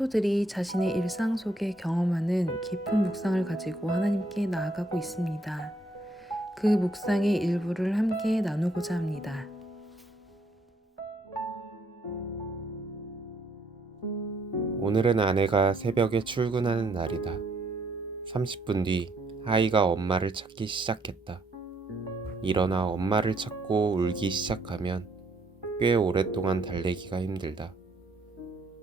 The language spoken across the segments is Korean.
성도들이 자신의 일상 속에 경험하는 깊은 묵상을 가지고 하나님께 나아가고 있습니다. 그 묵상의 일부를 함께 나누고자 합니다. 오늘은 아내가 새벽에 출근하는 날이다. 30분 뒤 하이가 엄마를 찾기 시작했다. 일어나 엄마를 찾고 울기 시작하면 꽤 오랫동안 달래기가 힘들다.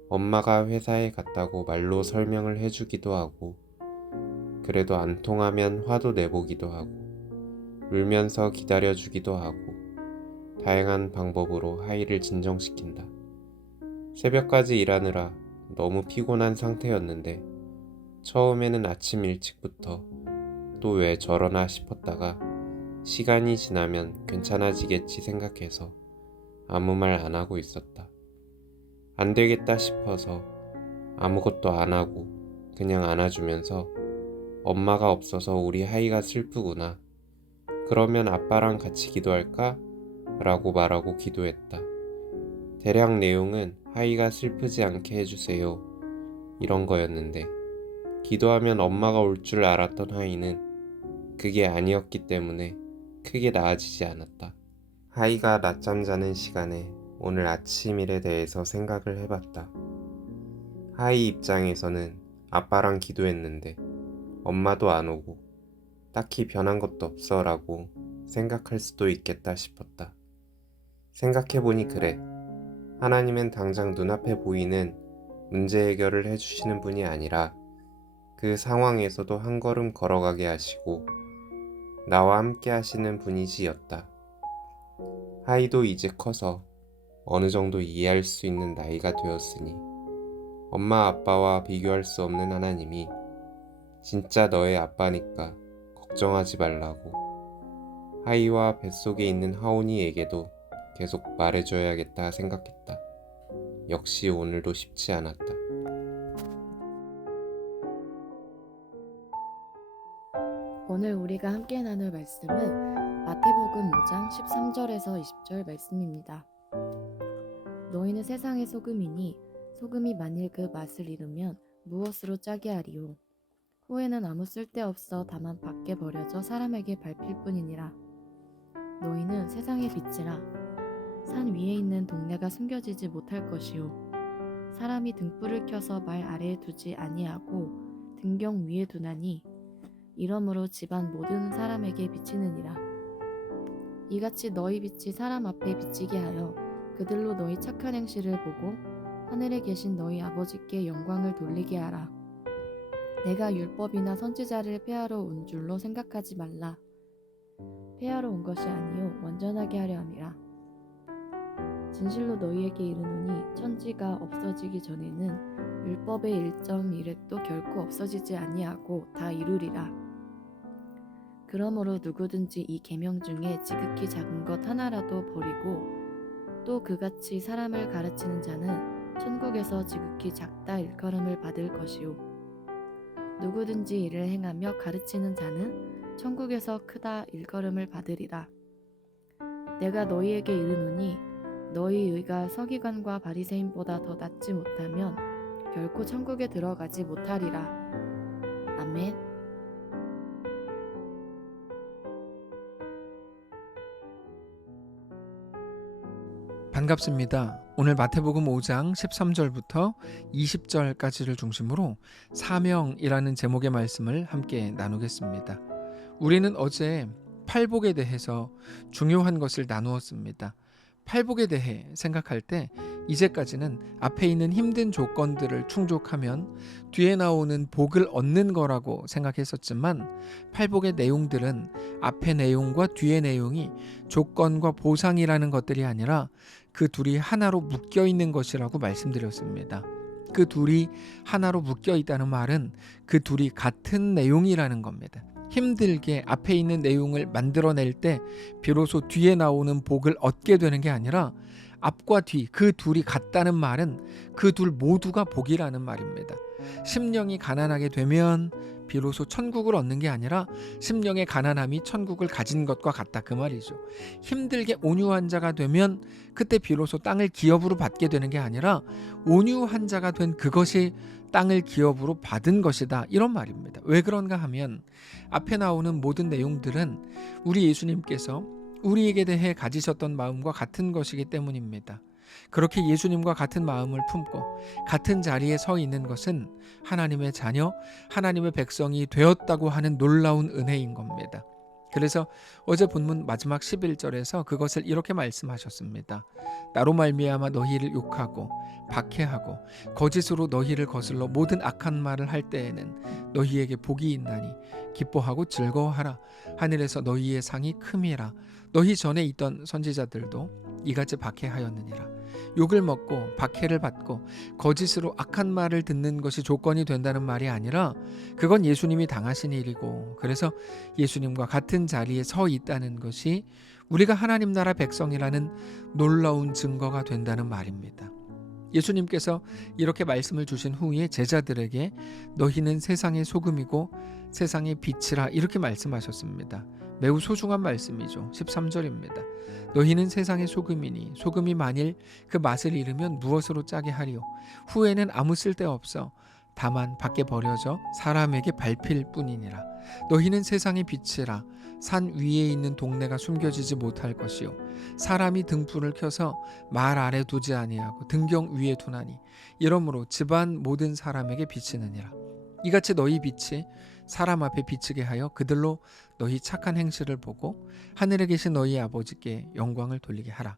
엄마가 회사에 갔다고 말로 설명을 해주기도 하고, 그래도 안 통하면 화도 내보기도 하고, 울면서 기다려주기도 하고, 다양한 방법으로 하이를 진정시킨다. 새벽까지 일하느라 너무 피곤한 상태였는데, 처음에는 아침 일찍부터 또 왜 저러나 싶었다가 시간이 지나면 괜찮아지겠지 생각해서 아무 말 안 하고 있었다. 안 되겠다 싶어서 아무것도 안 하고 그냥 안아주면서 엄마가 없어서 우리 하이가 슬프구나. 그러면 아빠랑 같이 기도할까? 라고 말하고 기도했다. 대략 내용은 하이가 슬프지 않게 해주세요. 이런 거였는데 기도하면 엄마가 올 줄 알았던 하이는 그게 아니었기 때문에 크게 나아지지 않았다. 하이가 낮잠 자는 시간에 오늘 아침 일에 대해서 생각을 해봤다. 하이 입장에서는 아빠랑 기도했는데 엄마도 안 오고 딱히 변한 것도 없어 라고 생각할 수도 있겠다 싶었다. 생각해보니 그래. 하나님은 당장 눈앞에 보이는 문제 해결을 해주시는 분이 아니라 그 상황에서도 한 걸음 걸어가게 하시고 나와 함께 하시는 분이시였다. 하이도 이제 커서 어느 정도 이해할 수 있는 나이가 되었으니 엄마 아빠와 비교할 수 없는 하나님이 진짜 너의 아빠니까 걱정하지 말라고 하이와 뱃속에 있는 하온이에게도 계속 말해줘야겠다 생각했다. 역시 오늘도 쉽지 않았다. 오늘 우리가 함께 나눌 말씀은 마태복음 5장 13절에서 20절 말씀입니다. 너희는 세상의 소금이니 소금이 만일 그 맛을 잃으면 무엇으로 짜게 하리요? 후에는 아무 쓸데없어 다만 밖에 버려져 사람에게 밟힐 뿐이니라. 너희는 세상의 빛이라. 산 위에 있는 동네가 숨겨지지 못할 것이요. 사람이 등불을 켜서 말 아래에 두지 아니하고 등경 위에 두나니 이러므로 집안 모든 사람에게 비치느니라. 이같이 너희 빛이 사람 앞에 비치게 하여 그들로 너희 착한 행실을 보고 하늘에 계신 너희 아버지께 영광을 돌리게 하라. 내가 율법이나 선지자를 폐하러 온 줄로 생각하지 말라. 폐하러 온 것이 아니요 완전하게 하려 함이라. 진실로 너희에게 이르노니 천지가 없어지기 전에는 율법의 1.1획도 결코 없어지지 아니하고 다 이루리라. 그러므로 누구든지 이 계명 중에 지극히 작은 것 하나라도 버리고 또 그같이 사람을 가르치는 자는 천국에서 지극히 작다 일컬음을 받을 것이요. 누구든지 이를 행하며 가르치는 자는 천국에서 크다 일컬음을 받으리라. 내가 너희에게 이르노니 너희 의가 서기관과 바리새인보다 더 낫지 못하면 결코 천국에 들어가지 못하리라. 아멘. 반갑습니다. 오늘 마태복음 5장 13절부터 20절까지를 중심으로 사명이라는 제목의 말씀을 함께 나누겠습니다. 우리는 어제 팔복에 대해서 중요한 것을 나누었습니다. 팔복에 대해 생각할 때 이제까지는 앞에 있는 힘든 조건들을 충족하면 뒤에 나오는 복을 얻는 거라고 생각했었지만 팔복의 내용들은 앞의 내용과 뒤의 내용이 조건과 보상이라는 것들이 아니라 그 둘이 하나로 묶여 있는 것이라고 말씀드렸습니다. 그 둘이 하나로 묶여 있다는 말은 그 둘이 같은 내용이라는 겁니다. 힘들게 앞에 있는 내용을 만들어낼 때 비로소 뒤에 나오는 복을 얻게 되는 게 아니라 앞과 뒤 그 둘이 같다는 말은 그 둘 모두가 복이라는 말입니다. 심령이 가난하게 되면 비로소 천국을 얻는 게 아니라 심령의 가난함이 천국을 가진 것과 같다 그 말이죠. 힘들게 온유한 자가 되면 그때 비로소 땅을 기업으로 받게 되는 게 아니라 온유한 자가 된 그것이 땅을 기업으로 받은 것이다 이런 말입니다. 왜 그런가 하면 앞에 나오는 모든 내용들은 우리 예수님께서 우리에게 대해 가지셨던 마음과 같은 것이기 때문입니다. 그렇게 예수님과 같은 마음을 품고 같은 자리에 서 있는 것은 하나님의 자녀, 하나님의 백성이 되었다고 하는 놀라운 은혜인 겁니다. 그래서 어제 본문 마지막 11절에서 그것을 이렇게 말씀하셨습니다. 나로 말미암아 너희를 욕하고 박해하고 거짓으로 너희를 거슬러 모든 악한 말을 할 때에는 너희에게 복이 있나니 기뻐하고 즐거워하라. 하늘에서 너희의 상이 큼이라. 너희 전에 있던 선지자들도 이같이 박해하였느니라. 욕을 먹고 박해를 받고 거짓으로 악한 말을 듣는 것이 조건이 된다는 말이 아니라 그건 예수님이 당하신 일이고, 그래서 예수님과 같은 자리에 서 있다는 것이 우리가 하나님 나라 백성이라는 놀라운 증거가 된다는 말입니다. 예수님께서 이렇게 말씀을 주신 후에 제자들에게 너희는 세상의 소금이고 세상의 빛이라 이렇게 말씀하셨습니다. 매우 소중한 말씀이죠. 13절입니다. 너희는 세상의 소금이니 소금이 만일 그 맛을 잃으면 무엇으로 짜게 하리요? 후에는 아무 쓸데없어 다만 밖에 버려져 사람에게 밟힐 뿐이니라. 너희는 세상의 빛이라. 산 위에 있는 동네가 숨겨지지 못할 것이요 사람이 등불을 켜서 말 아래 두지 아니하고 등경 위에 두나니 이러므로 집안 모든 사람에게 비치느니라. 이같이 너희 빛이 사람 앞에 비치게 하여 그들로 너희 착한 행실을 보고 하늘에 계신 너희 아버지께 영광을 돌리게 하라.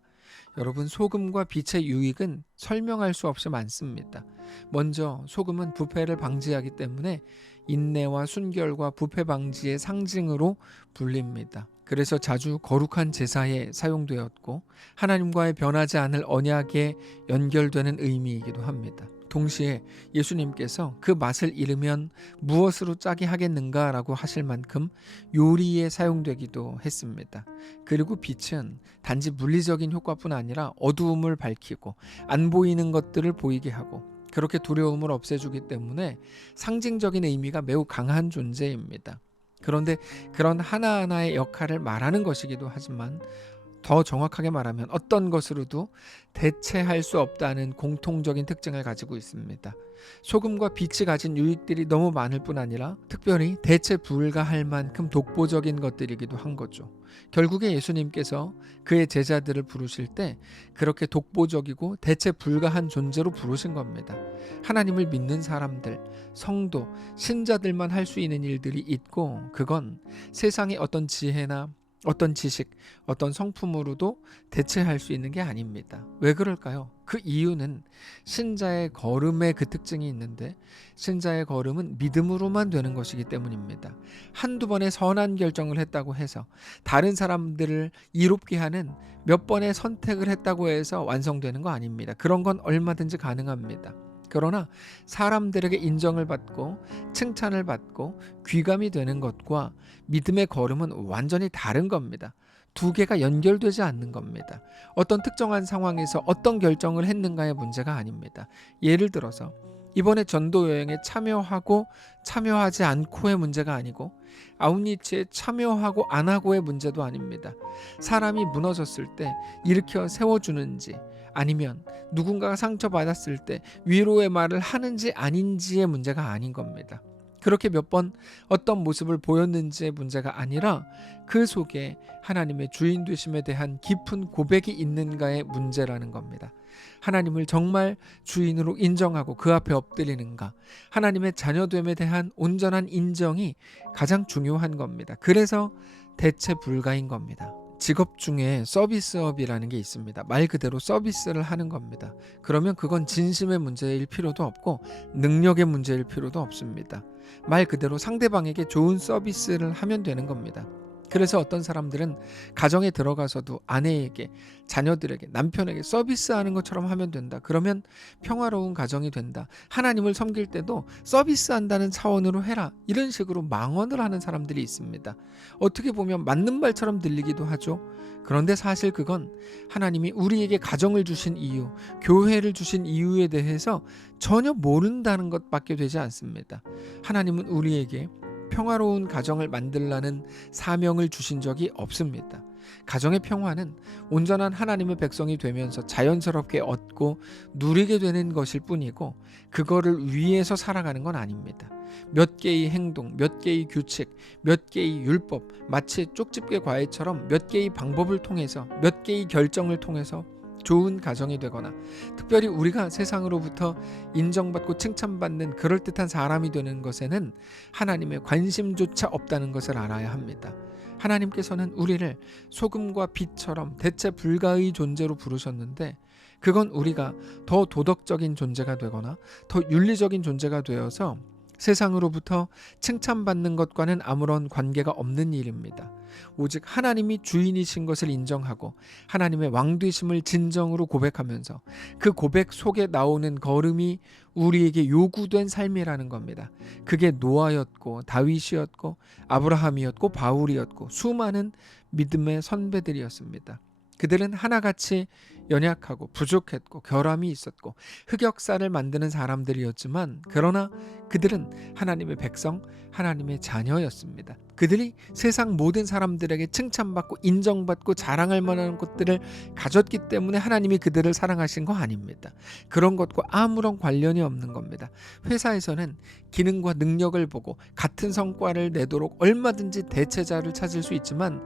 여러분, 소금과 빛의 유익은 설명할 수 없이 많습니다. 먼저 소금은 부패를 방지하기 때문에 인내와 순결과 부패 방지의 상징으로 불립니다. 그래서 자주 거룩한 제사에 사용되었고 하나님과의 변하지 않을 언약에 연결되는 의미이기도 합니다. 동시에 예수님께서 그 맛을 잃으면 무엇으로 짜게 하겠는가라고 하실 만큼 요리에 사용되기도 했습니다. 그리고 빛은 단지 물리적인 효과뿐 아니라 어두움을 밝히고 안 보이는 것들을 보이게 하고 그렇게 두려움을 없애주기 때문에 상징적인 의미가 매우 강한 존재입니다. 그런데 그런 하나하나의 역할을 말하는 것이기도 하지만 더 정확하게 말하면 어떤 것으로도 대체할 수 없다는 공통적인 특징을 가지고 있습니다. 소금과 빛이 가진 유익들이 너무 많을 뿐 아니라 특별히 대체 불가할 만큼 독보적인 것들이기도 한 거죠. 결국에 예수님께서 그의 제자들을 부르실 때 그렇게 독보적이고 대체 불가한 존재로 부르신 겁니다. 하나님을 믿는 사람들, 성도, 신자들만 할 수 있는 일들이 있고 그건 세상의 어떤 지혜나 어떤 지식, 어떤 성품으로도 대체할 수 있는 게 아닙니다. 왜 그럴까요? 그 이유는 신자의 걸음에 그 특징이 있는데 신자의 걸음은 믿음으로만 되는 것이기 때문입니다. 한두 번의 선한 결정을 했다고 해서 다른 사람들을 이롭게 하는 몇 번의 선택을 했다고 해서 완성되는 거 아닙니다. 그런 건 얼마든지 가능합니다. 그러나 사람들에게 인정을 받고 칭찬을 받고 귀감이 되는 것과 믿음의 걸음은 완전히 다른 겁니다. 두 개가 연결되지 않는 겁니다. 어떤 특정한 상황에서 어떤 결정을 했는가의 문제가 아닙니다. 예를 들어서 이번에 전도 여행에 참여하고 참여하지 않고의 문제가 아니고 아웃리치에 참여하고 안 하고의 문제도 아닙니다. 사람이 무너졌을 때 일으켜 세워주는지 아니면 누군가가 상처받았을 때 위로의 말을 하는지 아닌지의 문제가 아닌 겁니다. 그렇게 몇 번 어떤 모습을 보였는지의 문제가 아니라 그 속에 하나님의 주인 되심에 대한 깊은 고백이 있는가의 문제라는 겁니다. 하나님을 정말 주인으로 인정하고 그 앞에 엎드리는가, 하나님의 자녀됨에 대한 온전한 인정이 가장 중요한 겁니다. 그래서 대체 불가인 겁니다. 직업 중에 서비스업이라는 게 있습니다. 말 그대로 서비스를 하는 겁니다. 그러면 그건 진심의 문제일 필요도 없고 능력의 문제일 필요도 없습니다. 말 그대로 상대방에게 좋은 서비스를 하면 되는 겁니다. 그래서 어떤 사람들은 가정에 들어가서도 아내에게, 자녀들에게, 남편에게 서비스하는 것처럼 하면 된다. 그러면 평화로운 가정이 된다. 하나님을 섬길 때도 서비스한다는 차원으로 해라. 이런 식으로 망언을 하는 사람들이 있습니다. 어떻게 보면 맞는 말처럼 들리기도 하죠. 그런데 사실 그건 하나님이 우리에게 가정을 주신 이유, 교회를 주신 이유에 대해서 전혀 모른다는 것밖에 되지 않습니다. 하나님은 우리에게 평화로운 가정을 만들라는 사명을 주신 적이 없습니다. 가정의 평화는 온전한 하나님의 백성이 되면서 자연스럽게 얻고 누리게 되는 것일 뿐이고 그거를 위해서 살아가는 건 아닙니다. 몇 개의 행동, 몇 개의 규칙, 몇 개의 율법, 마치 쪽집게 과외처럼 몇 개의 방법을 통해서 몇 개의 결정을 통해서 좋은 가정이 되거나 특별히 우리가 세상으로부터 인정받고 칭찬받는 그럴듯한 사람이 되는 것에는 하나님의 관심조차 없다는 것을 알아야 합니다. 하나님께서는 우리를 소금과 빛처럼 대체 불가의 존재로 부르셨는데 그건 우리가 더 도덕적인 존재가 되거나 더 윤리적인 존재가 되어서 세상으로부터 칭찬받는 것과는 아무런 관계가 없는 일입니다. 오직 하나님이 주인이신 것을 인정하고 하나님의 왕되심을 진정으로 고백하면서 그 고백 속에 나오는 걸음이 우리에게 요구된 삶이라는 겁니다. 그게 노아였고 다윗이었고 아브라함이었고 바울이었고 수많은 믿음의 선배들이었습니다. 그들은 하나같이 연약하고 부족했고 결함이 있었고 흑역사를 만드는 사람들이었지만 그러나 그들은 하나님의 백성, 하나님의 자녀였습니다. 그들이 세상 모든 사람들에게 칭찬받고 인정받고 자랑할 만한 것들을 가졌기 때문에 하나님이 그들을 사랑하신 거 아닙니다. 그런 것과 아무런 관련이 없는 겁니다. 회사에서는 기능과 능력을 보고 같은 성과를 내도록 얼마든지 대체자를 찾을 수 있지만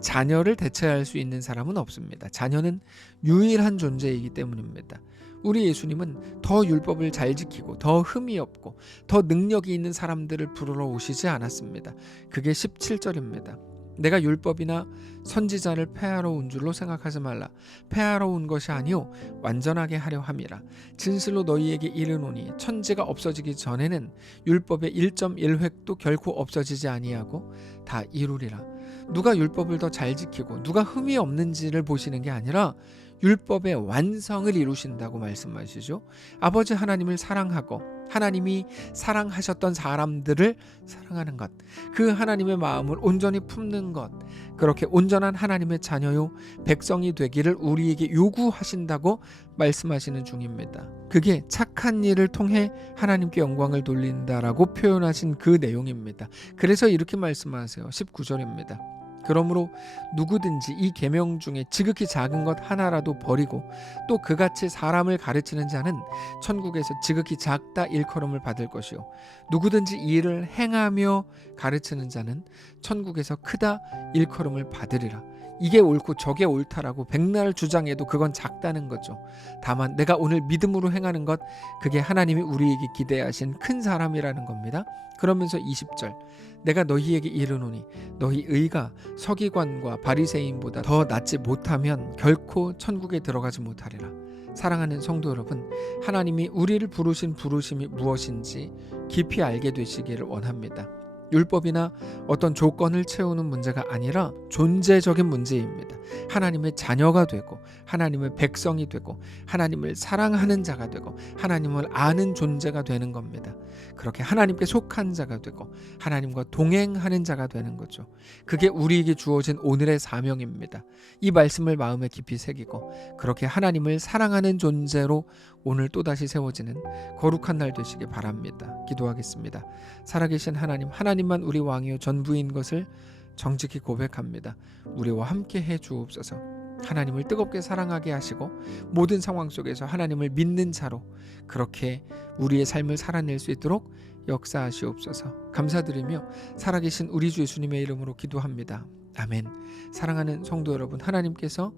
자녀를 대체할 수 있는 사람은 없습니다. 자녀는 유일한 존재이기 때문입니다. 우리 예수님은 더 율법을 잘 지키고 더 흠이 없고 더 능력이 있는 사람들을 부르러 오시지 않았습니다. 그게 17절입니다. 내가 율법이나 선지자를 폐하러 온 줄로 생각하지 말라. 폐하러 온 것이 아니요 완전하게 하려 함이라. 진실로 너희에게 이르노니 천지가 없어지기 전에는 율법의 1.1획도 결코 없어지지 아니하고 다 이루리라. 누가 율법을 더 잘 지키고 누가 흠이 없는지를 보시는 게 아니라 율법의 완성을 이루신다고 말씀하시죠. 아버지 하나님을 사랑하고 하나님이 사랑하셨던 사람들을 사랑하는 것, 그 하나님의 마음을 온전히 품는 것, 그렇게 온전한 하나님의 자녀요 백성이 되기를 우리에게 요구하신다고 말씀하시는 중입니다. 그게 착한 일을 통해 하나님께 영광을 돌린다라고 표현하신 그 내용입니다. 그래서 이렇게 말씀하세요. 19절입니다. 그러므로 누구든지 이 계명 중에 지극히 작은 것 하나라도 버리고 또 그같이 사람을 가르치는 자는 천국에서 지극히 작다 일컬음을 받을 것이요 누구든지 이 일을 행하며 가르치는 자는 천국에서 크다 일컬음을 받으리라. 이게 옳고 저게 옳다라고 백날 주장해도 그건 작다는 거죠. 다만 내가 오늘 믿음으로 행하는 것, 그게 하나님이 우리에게 기대하신 큰 사람이라는 겁니다. 그러면서 20절 내가 너희에게 이르노니 너희 의가 서기관과 바리새인보다 더 낫지 못하면 결코 천국에 들어가지 못하리라. 사랑하는 성도 여러분, 하나님이 우리를 부르신 부르심이 무엇인지 깊이 알게 되시기를 원합니다. 율법이나 어떤 조건을 채우는 문제가 아니라 존재적인 문제입니다. 하나님의 자녀가 되고 하나님의 백성이 되고 하나님을 사랑하는 자가 되고 하나님을 아는 존재가 되는 겁니다. 그렇게 하나님께 속한 자가 되고 하나님과 동행하는 자가 되는 거죠. 그게 우리에게 주어진 오늘의 사명입니다. 이 말씀을 마음에 깊이 새기고 그렇게 하나님을 사랑하는 존재로 오늘 또다시 세워지는 거룩한 날 되시길 바랍니다. 기도하겠습니다. 살아계신 하나님, 하나님만 우리 왕이요 전부인 것을 정직히 고백합니다. 우리와 함께 해 주옵소서. 하나님을 뜨겁게 사랑하게 하시고 모든 상황 속에서 하나님을 믿는 자로 그렇게 우리의 삶을 살아낼 수 있도록 역사하시옵소서. 감사드리며 살아계신 우리 주 예수님의 이름으로 기도합니다. 아멘. 사랑하는 성도 여러분, 하나님께서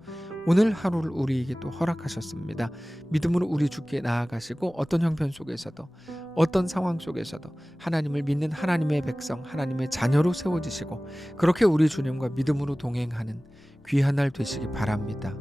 오늘 하루를 우리에게 또 허락하셨습니다. 믿음으로 우리 주께 나아가시고 어떤 형편 속에서도 어떤 상황 속에서도 하나님을 믿는 하나님의 백성, 하나님의 자녀로 세워지시고 그렇게 우리 주님과 믿음으로 동행하는 귀한 날 되시기 바랍니다.